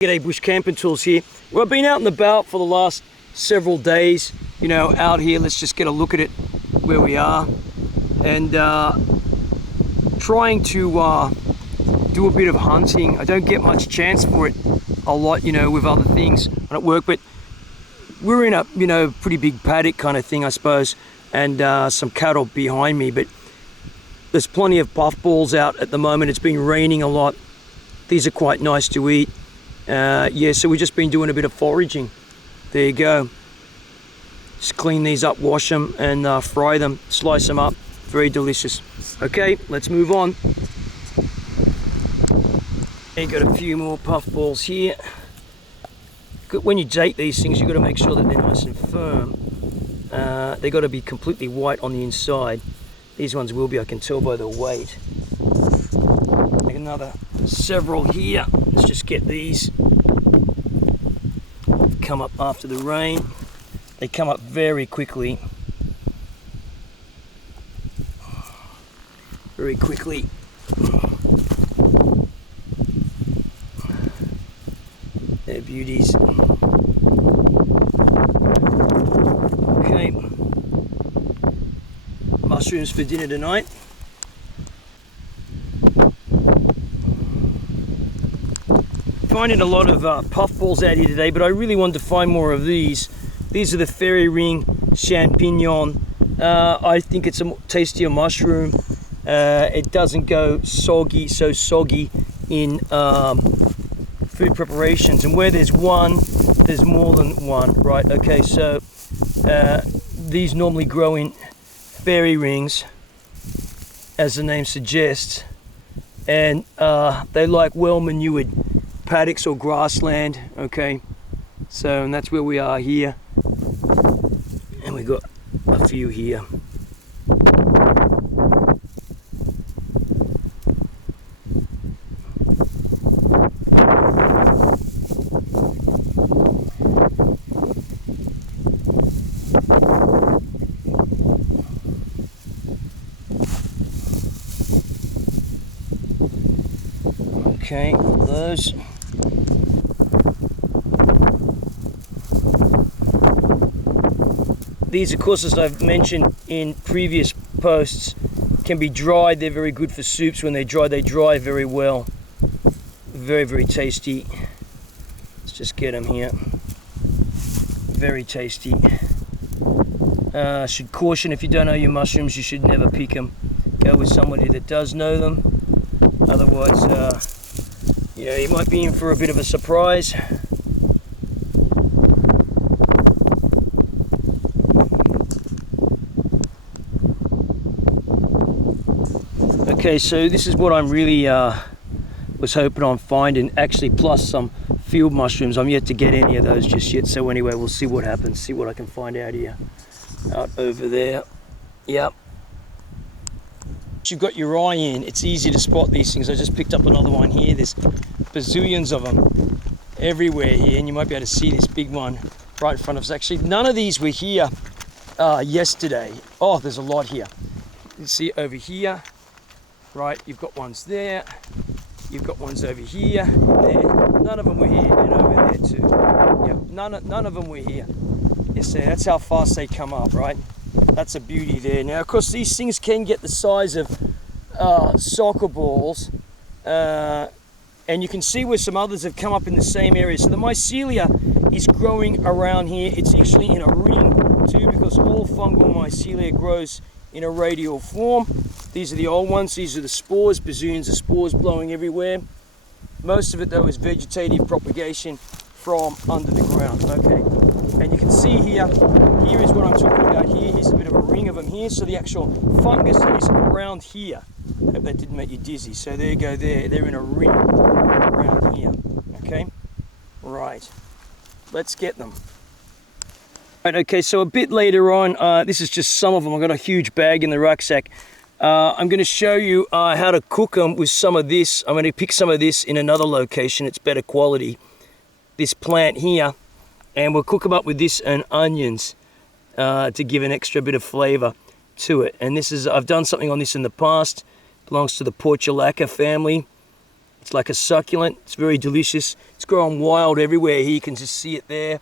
G'day, Bush Camping Tools here. Well, I've been out and about for the last several days, you know, out here. Let's just get a look at it where we are, and trying to do a bit of hunting. I don't get much chance for it a lot, you know, with other things at work, but we're in a, you know, pretty big paddock kind of thing, I suppose, and some cattle behind me, but there's plenty of puffballs out at the moment. It's been raining a lot. These are quite nice to eat. Yeah, so we've just been doing a bit of foraging. There you go. Just clean these up, wash them, and fry them, slice them up. Very delicious. Okay, let's move on. You got a few more puffballs here. When you date these things, you've got to make sure that they're nice and firm. They've got to be completely white on the inside. These ones will be, I can tell by the weight. Make another several here. Let's just get these. Come up after the rain. They come up very quickly. Very quickly. They're beauties. Okay. Mushrooms for dinner tonight. Finding a lot of puffballs out here today, but I really wanted to find more of these. These are the fairy ring champignon. I think it's a tastier mushroom. It doesn't go soggy, so soggy in food preparations. And where there's one, there's more than one, right? Okay, so these normally grow in fairy rings, as the name suggests, and they like well manured paddocks or grassland. Okay, so and that's where we are here, and we got a few here. Okay, those. These, of course, as I've mentioned in previous posts, can be dried. They're very good for soups. When they dry very well. Very, very tasty. Let's just get them here. Very tasty. Should caution, if you don't know your mushrooms, you should never pick them. Go with somebody that does know them. Otherwise, you know, you might be in for a bit of a surprise. Okay, so this is what I'm really was hoping on finding, actually, plus some field mushrooms. I'm yet to get any of those just yet, so anyway, we'll see what happens, see what I can find out here. Out over there. Yep. You've got your eye in, it's easy to spot these things. I just picked up another one here. There's bazillions of them everywhere here, and you might be able to see this big one right in front of us. Actually, none of these were here yesterday. Oh, there's a lot here. You see over here, right? You've got ones there. You've got ones over here, there. None of them were here, and over there too. Yeah, none of them were here. You see, that's how fast they come up, right? That's a beauty there. Now, of course, these things can get the size of soccer balls, and you can see where some others have come up in the same area. So the mycelia is growing around here. It's actually in a ring too, because all fungal mycelia grows in a radial form. These are the old ones. These are the spores, bazillions of spores blowing everywhere. Most of it, though, is vegetative propagation from under the ground. Okay, and you can see here is what I'm talking about here. Here's a bit of a ring of them here. So the actual fungus is around here. I hope that didn't make you dizzy. So there you go there. They're in a ring around here. Okay, right. Let's get them. Right, okay, so a bit later on, this is just some of them. I've got a huge bag in the rucksack. I'm going to show you how to cook them with some of this. I'm going to pick some of this in another location. It's better quality. This plant here. And we'll cook them up with this and onions to give an extra bit of flavor to it. And this is, I've done something on this in the past. Belongs to the Portulaca family. It's like a succulent. It's very delicious. It's growing wild everywhere here. You can just see it there,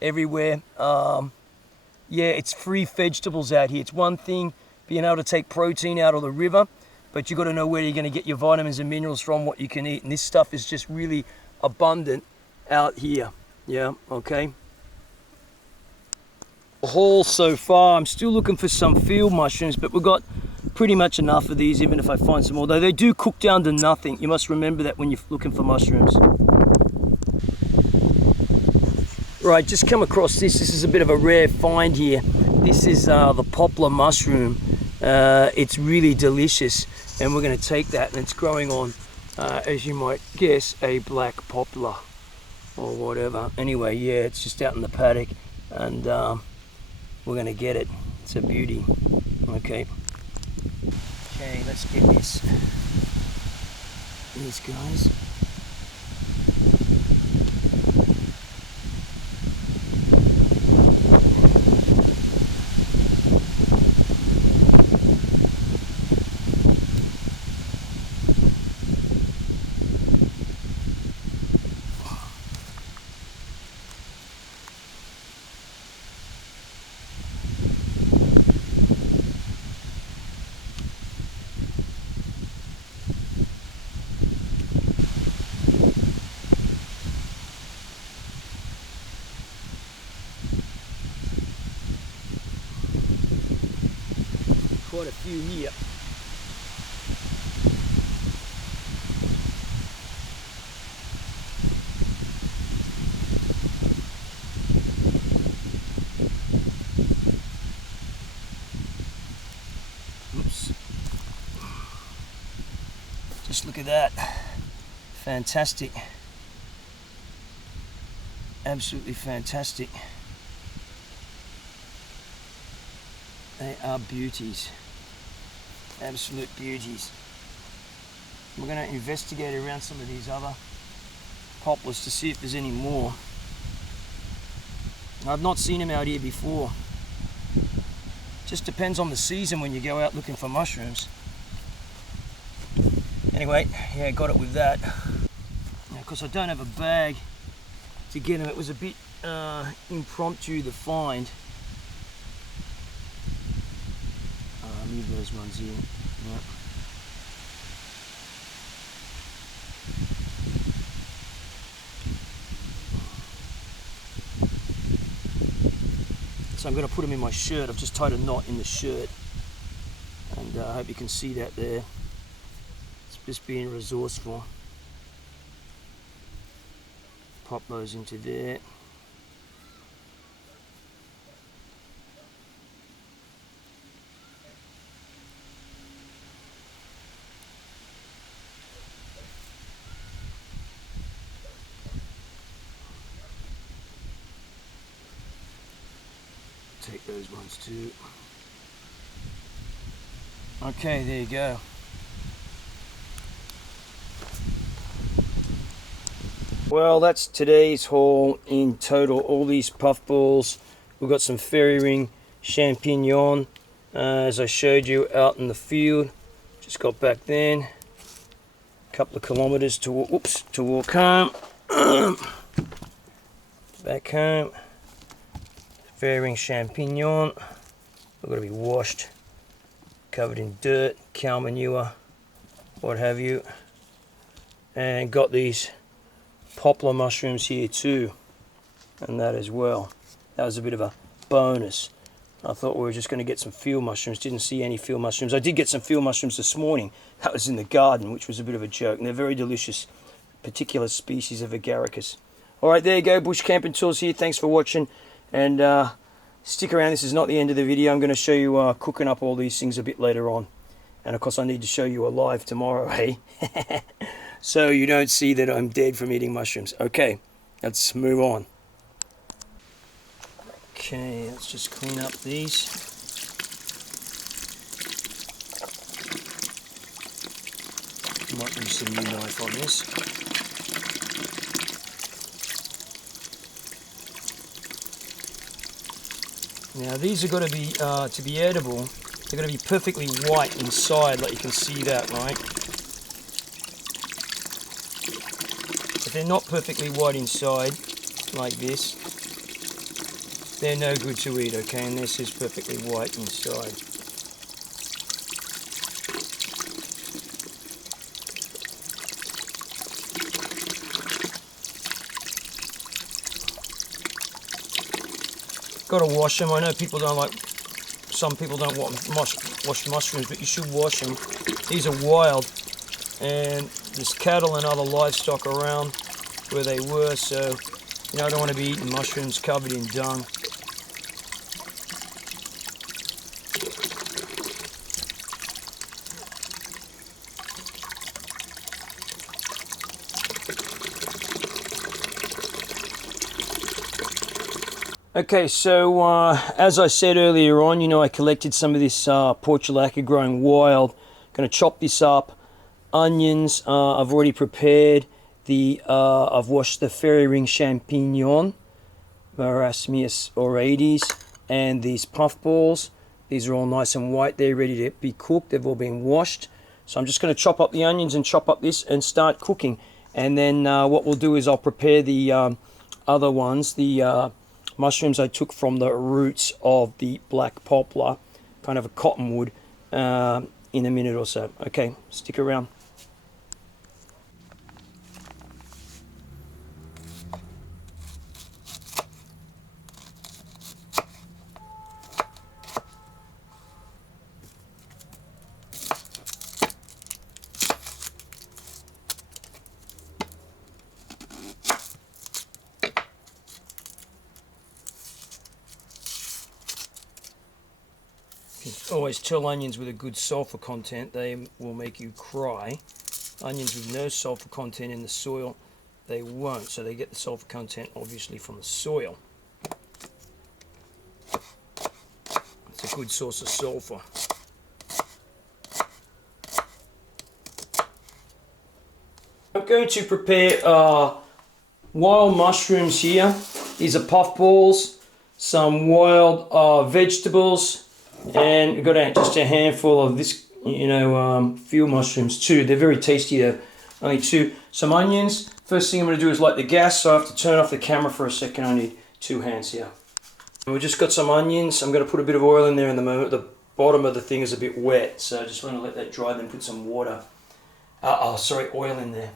everywhere. Yeah, it's free vegetables out here. It's one thing being able to take protein out of the river, but you've got to know where you're going to get your vitamins and minerals from, what you can eat. And this stuff is just really abundant out here. Yeah, okay. Haul so far. I'm still looking for some field mushrooms, but we've got pretty much enough of these, even if I find some more. Though they do cook down to nothing. You must remember that when you're looking for mushrooms. Right, just come across this. This is a bit of a rare find here. This is the poplar mushroom. It's really delicious, and we're going to take that, and it's growing on, as you might guess, a black poplar or whatever. Anyway, yeah, it's just out in the paddock, and we're going to get it. It's a beauty. Okay. Okay, let's get these guys. Quite a few here. Oops. Just look at that. Fantastic. Absolutely fantastic. They are beauties. Absolute beauties. We're going to investigate around some of these other poplars to see if there's any more. I've not seen them out here before. Just depends on the season when you go out looking for mushrooms. Anyway, yeah, got it with that. Now, of course, I don't have a bag to get them. It was a bit impromptu to find. Leave those ones here. Yep. So I'm going to put them in my shirt. I've just tied a knot in the shirt, and I hope you can see that there. It's just being resourceful. Pop those into there. Take those ones too. Okay, there you go. Well, that's today's haul in total. All these puffballs. We've got some fairy ring champignon, as I showed you out in the field. Just got back then. A couple of kilometers to walk home. Back home. Fairy ring champignon. They've got to be washed, covered in dirt, cow manure, what have you. And got these poplar mushrooms here too, and that as well. That was a bit of a bonus. I thought we were just going to get some field mushrooms. Didn't see any field mushrooms. I did get some field mushrooms this morning. That was in the garden, which was a bit of a joke. And they're very delicious. Particular species of agaricus. Alright, there you go. Bush Camping Tools here. Thanks for watching. And stick around. This is not the end of the video. I'm going to show you cooking up all these things a bit later on. And of course I need to show you alive tomorrow, hey? So you don't see that I'm dead from eating mushrooms. Okay, let's move on. Okay, let's just clean up these. Might use some new knife on this. Now these are got to be edible. They're going to be perfectly white inside, like you can see that, right? they're not perfectly white inside, like this, they're no good to eat, okay? And this is perfectly white inside. Got to wash them. I know people don't like, some people don't wash mushrooms, but you should wash them. These are wild, and there's cattle and other livestock around where they were, so you know, I don't want to be eating mushrooms covered in dung. Okay, so as I said earlier on, you know, I collected some of this portulaca growing wild. Going to chop this up. Onions, I've already prepared. I've washed the fairy ring champignon, Marasmius oradis, and these puffballs. These are all nice and white. They're ready to be cooked. They've all been washed. So I'm just going to chop up the onions and chop up this and start cooking. And then what we'll do is I'll prepare the other ones, the mushrooms I took from the roots of the black poplar, kind of a cottonwood, in a minute or so. Okay, stick around. You can always tell onions with a good sulfur content, they will make you cry. Onions with no sulfur content in the soil, they won't. So they get the sulfur content obviously from the soil. It's a good source of sulfur. I'm going to prepare wild mushrooms here. These are puffballs, some wild vegetables, and we've got just a handful of this, you know, field mushrooms too. They're very tasty though. Only two. Some onions. First thing I'm going to do is light the gas, so I have to turn off the camera for a second. I need 2 hands here. And we've just got some onions. I'm going to put a bit of oil in there in the moment. The bottom of the thing is a bit wet, so I just want to let that dry, then put some water. Oil in there.